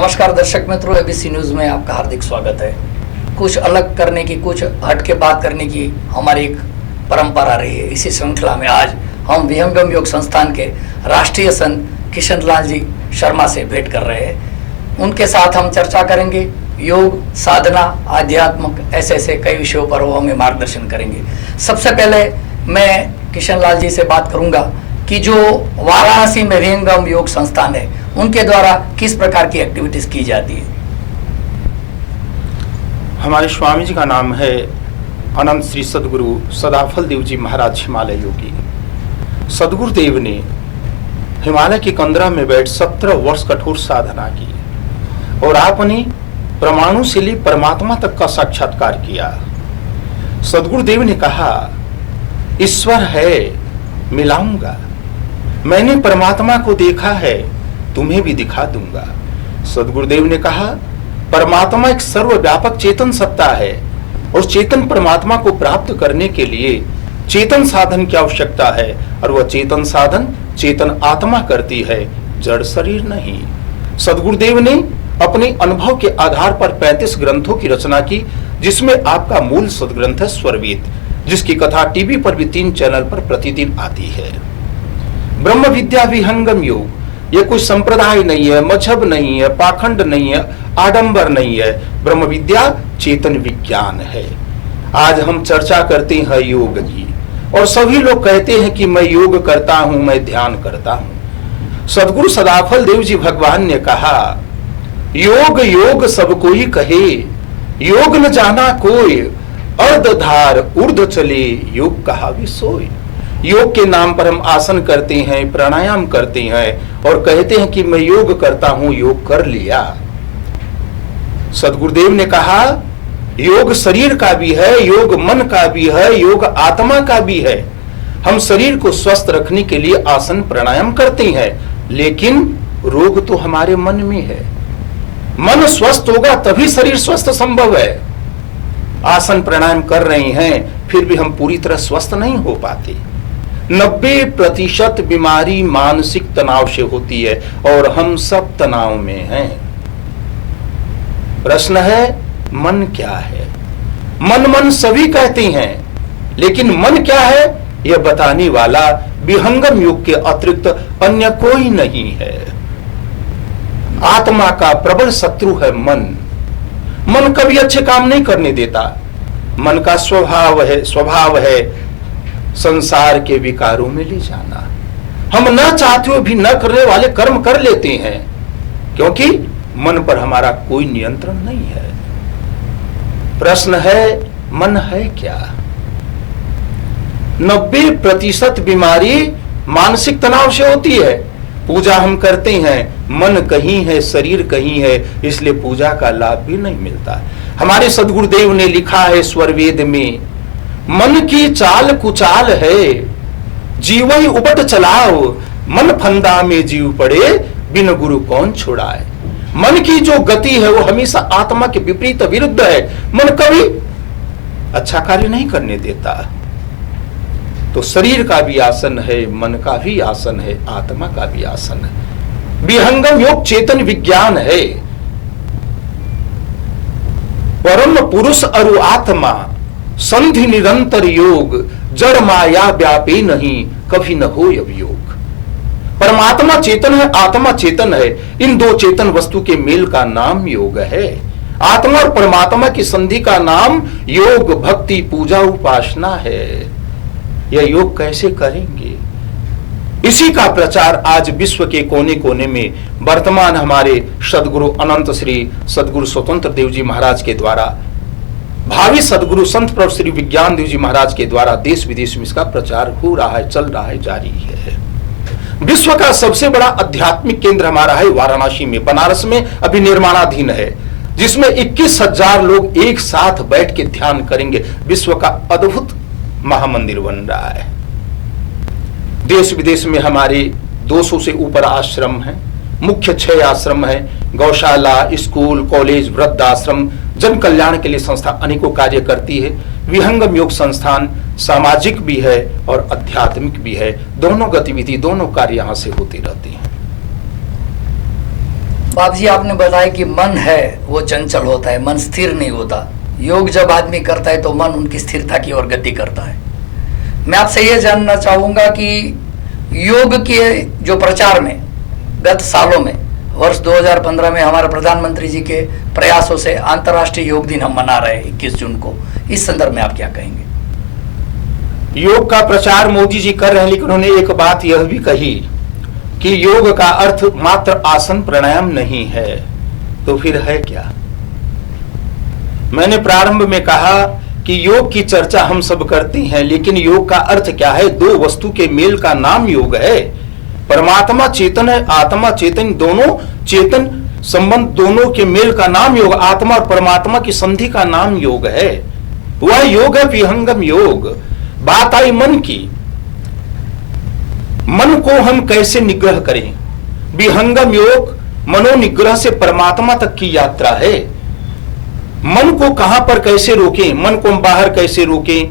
नमस्कार दर्शक मित्रों, एबीसी न्यूज में आपका हार्दिक स्वागत है। कुछ अलग करने की, कुछ हट के बात करने की हमारी एक परंपरा रही है। इसी श्रृंखला में आज हम विहंगम योग संस्थान के राष्ट्रीय संत किशन लाल जी शर्मा से भेंट कर रहे हैं। उनके साथ हम चर्चा करेंगे योग, साधना, आध्यात्म, ऐसे कई विषयों पर वो हमें मार्गदर्शन करेंगे। सबसे पहले मैं किशन लाल जी से बात करूंगा कि जो वाराणसी में विहंगम योग संस्थान है, उनके द्वारा किस प्रकार की एक्टिविटीज की जाती है। हमारे स्वामी जी का नाम है अनंत श्री सदगुरु सदाफल देव जी महाराज हिमालय योगी। सदगुरुदेव ने हिमालय की कंदरा में बैठ 17 वर्ष कठोर साधना की और आपने परमाणु से ली परमात्मा तक का साक्षात्कार किया। सदगुरुदेव ने कहा, ईश्वर है मिलाऊंगा, मैंने परमात्मा को देखा है, तुम्हें भी दिखा दूंगा। सदगुरुदेव ने कहा, परमात्मा एक सर्वव्यापक चेतन सत्ता है और चेतन परमात्मा को प्राप्त करने के लिए चेतन साधन की आवश्यकता है और वह चेतन साधन चेतन आत्मा करती है, जड़ शरीर नहीं। सदगुरुदेव ने अपने अनुभव के आधार पर 35 ग्रंथों की रचना की, जिसमें आपका मूल सदग्रंथ है स्वरवेद, जिसकी कथा टीवी पर भी 3 चैनल पर प्रतिदिन आती है। ब्रह्म विद्या विहंगम योग ये कोई संप्रदाय नहीं है, मजहब नहीं है, पाखंड नहीं है, आडंबर नहीं है। ब्रह्म विद्या चेतन विज्ञान है। आज हम चर्चा करते हैं योग की और सभी लोग कहते हैं कि मैं योग करता हूं, मैं ध्यान करता हूं। सदगुरु सदाफल देव जी भगवान ने कहा, योग योग सब कोई कहे, योग न जाना कोई, अर्धधार ऊर्ध्व चले, योग कहा भी सोए। योग के नाम पर हम आसन करते हैं, प्राणायाम करते हैं और कहते हैं कि मैं योग करता हूं, योग कर लिया। सदगुरुदेव ने कहा, योग शरीर का भी है, योग मन का भी है, योग आत्मा का भी है। हम शरीर को स्वस्थ रखने के लिए आसन प्राणायाम करते हैं, लेकिन रोग तो हमारे मन में है। मन स्वस्थ होगा तभी शरीर स्वस्थ संभव है। आसन प्राणायाम कर रहे हैं, फिर भी हम पूरी तरह स्वस्थ नहीं हो पाते। 90% बीमारी मानसिक तनाव से होती है और हम सब तनाव में हैं। प्रश्न है, मन क्या है? मन सभी कहते हैं, लेकिन मन क्या है यह बताने वाला विहंगम योग के अतिरिक्त अन्य कोई नहीं है। आत्मा का प्रबल शत्रु है मन। मन कभी अच्छे काम नहीं करने देता। मन का स्वभाव है संसार के विकारों में ले जाना। हम न चाहते हुए भी न करने वाले कर्म कर लेते हैं, क्योंकि मन पर हमारा कोई नियंत्रण नहीं है। प्रश्न है, मन है क्या? 90% बीमारी मानसिक तनाव से होती है। पूजा हम करते हैं, मन कहीं है, शरीर कहीं है, इसलिए पूजा का लाभ भी नहीं मिलता। हमारे सदगुरुदेव ने लिखा है स्वरवेद में, मन की चाल कुचाल है, जीवई उपट चलाओ, मन फंदा में जीव पड़े, बिन गुरु कौन छुड़ाए। मन की जो गति है वो हमेशा आत्मा के विपरीत विरुद्ध है। मन कभी अच्छा कार्य नहीं करने देता। तो शरीर का भी आसन है, मन का भी आसन है, आत्मा का भी आसन है। विहंगम योग चेतन विज्ञान है। परम पुरुष अरु आत्मा संधि निरंतर योग, जड़ माया व्यापे नहीं, कभी न हो अभियोग। परमात्मा चेतन है, आत्मा चेतन है। इन दो चेतन वस्तु के मेल का नाम योग है। आत्मा और परमात्मा की संधि का नाम योग, भक्ति, पूजा, उपासना है। यह योग कैसे करेंगे, इसी का प्रचार आज विश्व के कोने कोने में वर्तमान हमारे सदगुरु अनंत श्री सदगुरु स्वतंत्र देव जी महाराज के द्वारा, भावी सदगुरु संत प्रभु श्री विज्ञान देव जी महाराज के द्वारा देश विदेश में इसका प्रचार हो रहा है, चल रहा है, जारी है। विश्व का सबसे बड़ा आध्यात्मिक केंद्र हमारा है वाराणसी में, बनारस में अभी निर्माणाधीन है, जिसमें 21,000 लोग एक साथ बैठ के ध्यान करेंगे। विश्व का अद्भुत महामंदिर बन रहा है। देश विदेश में हमारे 200 से ऊपर आश्रम हैं, मुख्य 6 आश्रम है, गौशाला, स्कूल, कॉलेज, वृद्धाश्रम, जन कल्याण के लिए संस्था अनेकों कार्य करती है। विहंगम योग संस्थान सामाजिक भी है और आध्यात्मिक भी है। दोनों गतिविधि, दोनों कार्य यहां से होते रहते हैं। बाप जी आपने बताया कि मन है वो चंचल होता है, मन स्थिर नहीं होता। योग जब आदमी करता है तो मन उनकी स्थिरता की ओर गति करता है। मैं आपसे ये जानना चाहूंगा कि योग के जो प्रचार में गत सालों में वर्ष 2015 में हमारे प्रधानमंत्री जी के प्रयासों से अंतर्राष्ट्रीय योग दिन हम मना रहे हैं 21 जून को, इस संदर्भ में आप क्या कहेंगे? योग का प्रचार मोदी जी कर रहे हैं, लेकिन उन्होंने एक बात यह भी कही कि योग का अर्थ मात्र आसन प्राणायाम नहीं है, तो फिर है क्या? मैंने प्रारंभ में कहा कि योग की चर्चा हम सब करते हैं, लेकिन योग का अर्थ क्या है? दो वस्तु के मेल का नाम योग है। परमात्मा चेतन है, आत्मा चेतन, दोनों चेतन संबंध, दोनों के मेल का नाम योग, आत्मा और परमात्मा की संधि का नाम योग है। वह योग है विहंगम योग। बात आई मन की, मन को हम कैसे निग्रह करें? विहंगम योग मनोनिग्रह से परमात्मा तक की यात्रा है। मन को कहां पर कैसे रोकें, मन को हम बाहर कैसे रोकें,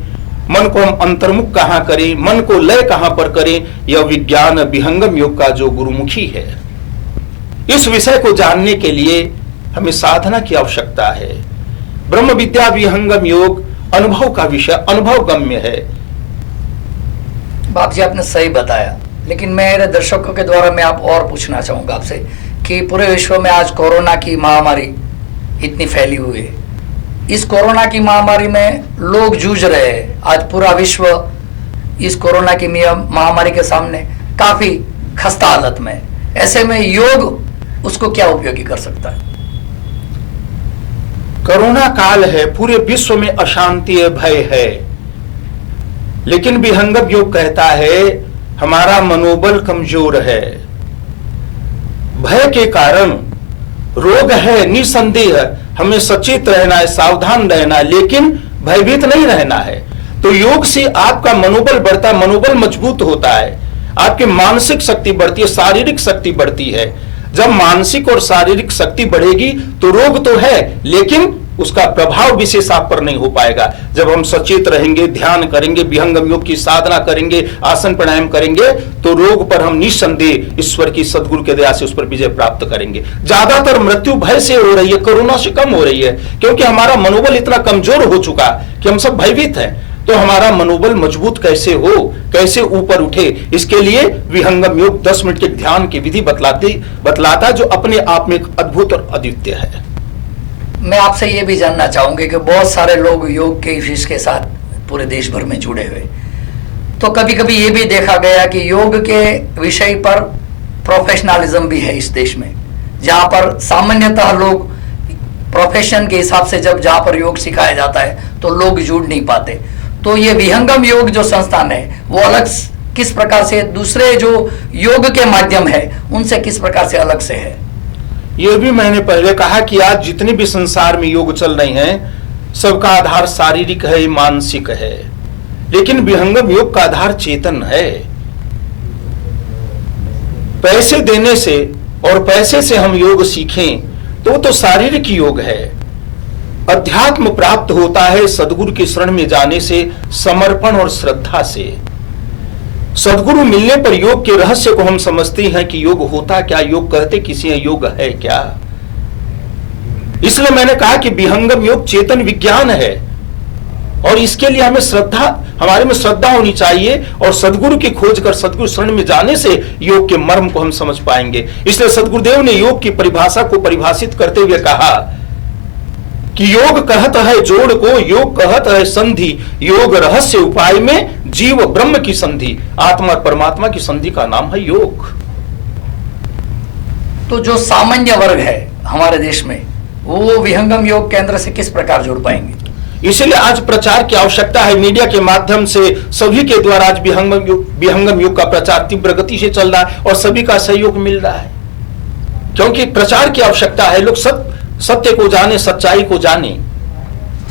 मन को हम अंतर्मुख कहां करें, मन को लय कहां पर करें, यह विज्ञान विहंगम योग का जो गुरुमुखी है। इस विषय को जानने के लिए हमें साधना की आवश्यकता है। ब्रह्म विद्या विहंगम योग अनुभव का विषय, अनुभव गम्य है। बाप जी आपने सही बताया, लेकिन मेरे दर्शकों के द्वारा मैं आप और पूछना चाहूंगा आपसे कि पूरे विश्व में आज कोरोना की महामारी इतनी फैली हुई है। इस कोरोना की महामारी में लोग जूझ रहे हैं। आज पूरा विश्व इस कोरोना की महामारी के सामने काफी खस्ता हालत में है। ऐसे में योग उसको क्या उपयोगी कर सकता है? कोरोना काल है, पूरे विश्व में अशांति है, भय है, लेकिन विहंगम योग कहता है हमारा मनोबल कमजोर है। भय के कारण रोग है, निसंदेह हमें सचेत रहना है, सावधान रहना है, लेकिन भयभीत नहीं रहना है। तो योग से आपका मनोबल बढ़ता है, मनोबल मजबूत होता है, आपकी मानसिक शक्ति बढ़ती है, शारीरिक शक्ति बढ़ती है। जब मानसिक और शारीरिक शक्ति बढ़ेगी तो रोग तो है, लेकिन उसका प्रभाव विशेष आप पर नहीं हो पाएगा। जब हम सचेत रहेंगे, ध्यान करेंगे, विहंगम योग की साधना करेंगे, आसन प्राणायाम करेंगे, तो रोग पर हम निस्संदेह ईश्वर की सद्गुरु के दया से उस पर विजय प्राप्त करेंगे। ज्यादातर मृत्यु भय से हो रही है, कोरोना से कम हो रही है, क्योंकि हमारा मनोबल इतना कमजोर हो चुका कि हम सब भयभीत हैं। तो हमारा मनोबल मजबूत कैसे हो, कैसे ऊपर उठे, इसके लिए विहंगम योग 10 मिनट के ध्यान की विधि बतलाता, जो अपने आप में एक अद्भुत और अद्वितीय है। मैं आपसे ये भी जानना चाहूंगी कि बहुत सारे लोग योग के विषय के साथ पूरे देश भर में जुड़े हुए, तो कभी कभी ये भी देखा गया कि योग के विषय पर प्रोफेशनलिज्म भी है इस देश में, जहां पर सामान्यतः लोग प्रोफेशन के हिसाब से जहां पर योग सिखाया जाता है तो लोग जुड़ नहीं पाते। तो ये विहंगम योग जो संस्थान है वो अलग किस प्रकार से दूसरे जो योग के माध्यम है उनसे किस प्रकार से अलग से है? यह भी मैंने पहले कहा कि आज जितने भी संसार में योग चल रहे हैं सबका आधार शारीरिक है, मानसिक है, लेकिन विहंगम योग का आधार चेतन है। पैसे देने से और पैसे से हम योग सीखें तो शारीरिक योग है। अध्यात्म प्राप्त होता है सदगुरु की शरण में जाने से, समर्पण और श्रद्धा से। सदगुरु मिलने पर योग के रहस्य को हम समझते हैं कि योग होता क्या, योग कहते किसी योग है क्या। इसलिए मैंने कहा कि विहंगम योग चेतन विज्ञान है और इसके लिए हमें श्रद्धा, हमारे में श्रद्धा होनी चाहिए और सदगुरु की खोज कर सदगुरु शरण में जाने से योग के मर्म को हम समझ पाएंगे। इसलिए सदगुरुदेव ने योग की परिभाषा को परिभाषित करते हुए कहा कि योग कहत है जोड़ को, योग कहत है संधि, योग रहस्य उपाय में जीव ब्रह्म की संधि, आत्मा और परमात्मा की संधि का नाम है योग। तो जो सामान्य वर्ग है हमारे देश में वो विहंगम योग केंद्र से किस प्रकार जुड़ पाएंगे? इसलिए आज प्रचार की आवश्यकता है। मीडिया के माध्यम से सभी के द्वारा आज विहंगम योग का प्रचार तीव्र गति से चल रहा है और सभी का सहयोग मिल रहा है, क्योंकि प्रचार की आवश्यकता है। लोग सत्य को जाने, सच्चाई को जाने,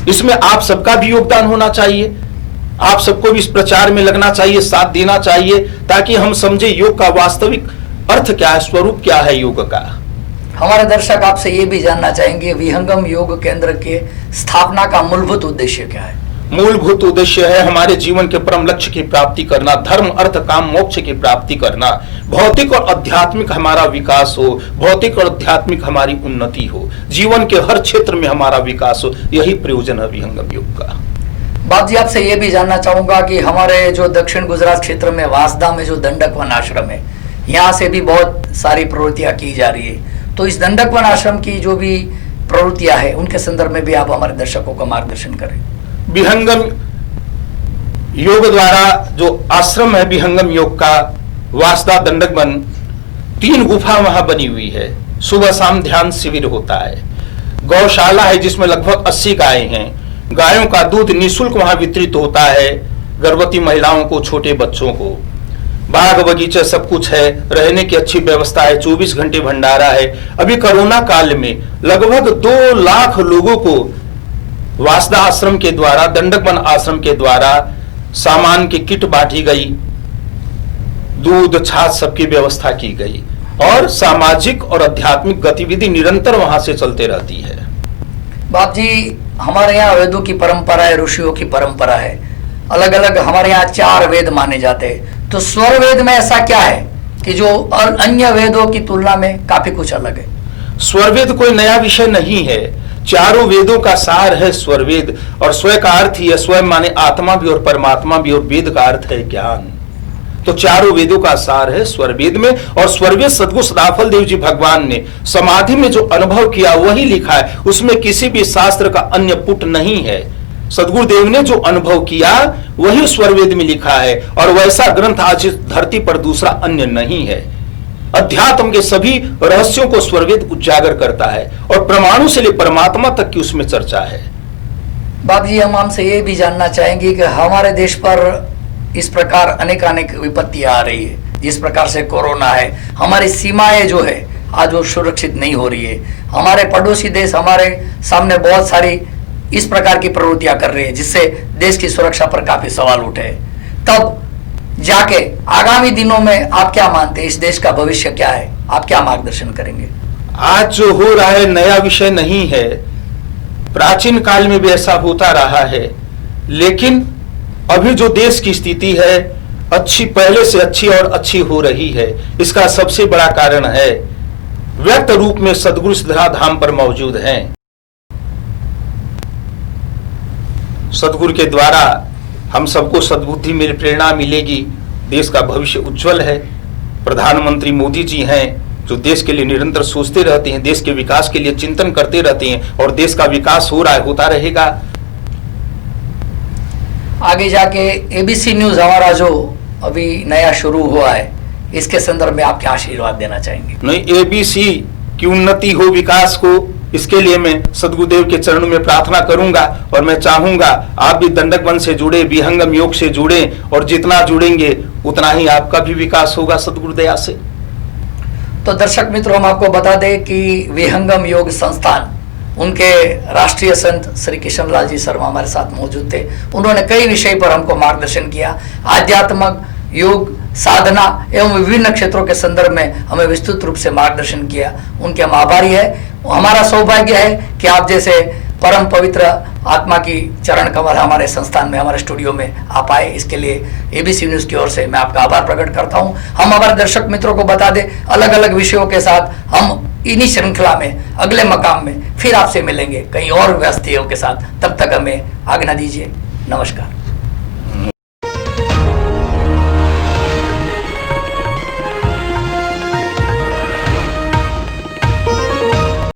इसमें आप सबका भी योगदान होना चाहिए। आप सबको भी इस प्रचार में लगना चाहिए, साथ देना चाहिए, ताकि हम समझे योग का वास्तविक अर्थ क्या है, स्वरूप क्या है योग का। हमारे दर्शक आपसे ये भी जानना चाहेंगे विहंगम योग केंद्र के स्थापना का मूलभूत उद्देश्य क्या है? मूलभूत उद्देश्य है हमारे जीवन के परम लक्ष्य की प्राप्ति करना, धर्म अर्थ काम मोक्ष की प्राप्ति करना, भौतिक और आध्यात्मिक हमारा विकास हो, भौतिक और आध्यात्मिक हमारी उन्नति हो, जीवन के हर क्षेत्र में हमारा विकास हो, यही प्रयोजन है विहंगम योग का। बाप जी, आपसे ये भी जानना चाहूंगा कि हमारे जो दक्षिण गुजरात क्षेत्र में वासदा में जो दंडक वन आश्रम है, यहाँ से भी बहुत सारी प्रवृत्तियां की जा रही है, तो इस दंडक वन आश्रम की जो भी प्रवृत्तियां है उनके संदर्भ में भी आप हमारे दर्शकों का मार्गदर्शन करें। विहंगम योग द्वारा जो आश्रम है विहंगम योग का, वासदा दंडक वन, 3 गुफा वहां बनी हुई है। सुबह शाम ध्यान शिविर होता है। गौशाला है जिसमें लगभग 80 गायें हैं। गायों का दूध निःशुल्क वहां वितरित होता है गर्भवती महिलाओं को, छोटे बच्चों को। बाग बगीचा सब कुछ है, रहने की अच्छी व्यवस्था है, 24 घंटे भंडारा है। अभी कोरोना काल में लगभग 2 लाख लोगों को वासदा आश्रम के द्वारा, दंडक वन आश्रम के द्वारा सामान की किट बांटी गई, दूध छाछ सबकी व्यवस्था की गई और सामाजिक और आध्यात्मिक गतिविधि निरंतर वहां से चलते रहती है। बाप जी, हमारे यहाँ वेदों की परंपरा है, ऋषियों की परंपरा है, अलग अलग हमारे यहाँ 4 वेद माने जाते हैं। तो स्वर वेद में ऐसा क्या है कि जो अन्य वेदों की तुलना में काफी कुछ अलग है? स्वर वेद कोई नया विषय नहीं है, चारों वेदों का सार है स्वर वेद। और स्व का अर्थ ही है, स्वयं माने आत्मा भी और परमात्मा भी, और वेद का अर्थ है ज्ञान। तो चारों वेदों का सार है स्वर वेद में। और स्वर वेद सद्गुरु सदाफल देव जी भगवान ने समाधि में जो अनुभव किया वही लिखा है, उसमें किसी भी शास्त्र का अन्य पुट नहीं है। सदगुरुदेव ने जो अनुभव किया वही स्वर वेद में लिखा है, और वैसा ग्रंथ आज इस धरती पर दूसरा अन्य नहीं है। अध्यात्म के सभी रहस्यों को स्वरवेद उजागर करता है और परमाणु से ले परमात्मा तक की उसमें चर्चा है। बाप जी, हम आपसे ये भी जानना चाहेंगे कि हमारे देश पर इस प्रकार अनेक विपत्तियां आ रही है, जिस प्रकार से कोरोना है, हमारी सीमाएं जो है आज वो सुरक्षित नहीं हो रही है। हमारे पड़ोसी देश हमारे सामने बहुत सारी इस प्रकार की प्रवृत्तियां कर रही है, जिससे देश की सुरक्षा पर काफी सवाल उठे। तब जाके आगामी दिनों में आप क्या मानते हैं, इस देश का भविष्य क्या है? आप क्या मार्गदर्शन करेंगे? आज जो हो रहा है नया विषय नहीं है, प्राचीन काल में भी ऐसा होता रहा है। लेकिन अभी जो देश की स्थिति है अच्छी, पहले से अच्छी और अच्छी हो रही है। इसका सबसे बड़ा कारण है व्यक्त रूप में सदगुरु सिद्धनाथ धाम पर मौजूद हैं। सदगुरु के द्वारा हम सबको सद्बुद्धि मिल, प्रेरणा मिलेगी। देश का भविष्य उज्जवल है। प्रधानमंत्री मोदी जी हैं जो देश के लिए निरंतर सोचते रहते हैं, देश के विकास के लिए चिंतन करते रहते हैं, और देश का विकास हो रहा है, होता रहेगा। आगे जाके एबीसी न्यूज हमारा जो अभी नया शुरू हुआ है, इसके संदर्भ में आप क्या आशीर्वाद देना चाहेंगे? नहीं, एबीसी की उन्नति हो, विकास को, इसके लिए मैं सदगुरुदेव के चरणों में प्रार्थना करूंगा। और मैं चाहूंगा आप भी दंडक वन से जुड़े, विहंगम योग से जुड़े, और जितना जुड़ेंगे उतना ही आपका भी विकास होगा सदगुरुदया से। तो दर्शक मित्रों, हम आपको बता दें कि विहंगम योग संस्थान, उनके राष्ट्रीय संत श्री किशन लाल जी शर्मा हमारे साथ मौजूद थे। उन्होंने कई विषय पर हमको मार्गदर्शन किया, आध्यात्मिक, योग, साधना एवं विभिन्न क्षेत्रों के संदर्भ में हमें विस्तृत रूप से मार्गदर्शन किया। उनके हम आभारी है। हमारा सौभाग्य है कि आप जैसे परम पवित्र आत्मा की चरण कमल हमारे संस्थान में, हमारे स्टूडियो में आप आए। इसके लिए एबीसी न्यूज की ओर से मैं आपका आभार प्रकट करता हूं। हम हमारे दर्शक मित्रों को बता दें, अलग अलग विषयों के साथ हम इन्हीं श्रृंखला में अगले मकाम में फिर आपसे मिलेंगे कई और व्यस्तियों के साथ। तब तक हमें आज्ञा दीजिए। नमस्कार।